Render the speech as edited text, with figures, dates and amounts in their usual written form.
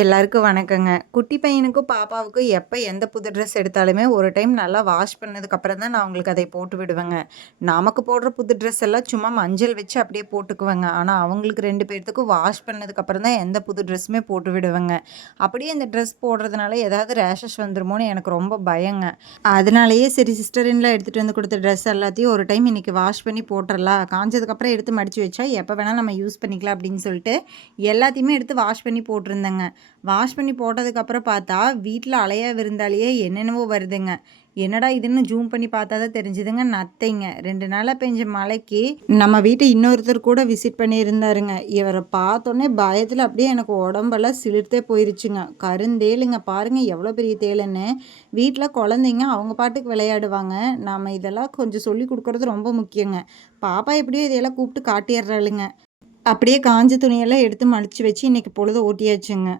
எல்லாருக்கும் வணக்கங்க. குட்டி பையனுக்கும், பாப்பாவுக்கும் எப்ப எந்த புது ட்ரெஸ் எடுத்தாலுமே, ஒரு டைம் நல்லா வாஷ் பண்ணதுக்கப்புறம் தான் நான் அவங்களுக்கு அதை போட்டு விடுவேங்க. நமக்கு போடுற புது ட்ரெஸ் எல்லாம் சும்மா மஞ்சள் வச்சு அப்படியே போட்டுக்குவேங்க. ஆனா, அவங்களுக்கு 2 பேத்துக்கும் வாஷ் பண்ணதுக்கப்புறம் தான் எந்த புது ட்ரெஸ்ஸுமே போட்டு விடுவேங்க. அப்படியே இந்த ட்ரெஸ் போடுறதுனால ஏதாவது ரேஷஸ் வந்துருமோன்னு எனக்கு ரொம்ப பயங்க. அதனாலேயே சரி சிஸ்டர் இன் லா எடுத்துட்டு வந்து குடுத்த ட்ரெஸ் எல்லாத்தையும் ஒரு டைம் இன்னைக்கு வாஷ் பண்ணி போட்டுறலாம். காஞ்சதுக்கப்புறம் எடுத்து மடிச்சு வச்சா எப்ப வேணாலும் நம்ம யூஸ் பண்ணிக்கலாம் அப்படின்னு சொல்லிட்டு, எல்லாத்தையுமே எடுத்து வாஷ் பண்ணி போட்டிருந்தேங்க. வாஷ் பண்ணி போட்டதுக்கப்புறம் பார்த்தா, வீட்ல அலையா விருந்தாளியே என்னென்னவோ வருதுங்க. என்னடா இதுன்னு ஜூம் பண்ணி பார்த்தா தான் தெரிஞ்சுதுங்க நத்தைங்க. 2 நாளா பெஞ்ச மழைக்கு நம்ம வீட்டு இன்னொருத்தர் கூட விசிட் பண்ணியிருந்தாருங்க. இவர பார்த்தோன்னே பயத்துல அப்படியே எனக்கு உடம்பெல்லாம் சிலிர்த்தே போயிருச்சுங்க. கருந்தேளுங்க பாருங்க எவ்வளோ பெரிய தேளுன்னு. வீட்ல குழந்தைங்க அவங்க பாட்டுக்கு விளையாடுவாங்க. நாம இதெல்லாம் கொஞ்சம் சொல்லிக் குடுக்குறது ரொம்ப முக்கியங்க. பாப்பா எப்படியோ இதையெல்லாம் கூப்பிட்டு காட்டிர்றாளுங்க. அப்படியே காஞ்ச துணியெல்லாம் எடுத்து மடிச்சு வச்சு இன்னைக்கு பொழுத ஓட்டியாச்சுங்க.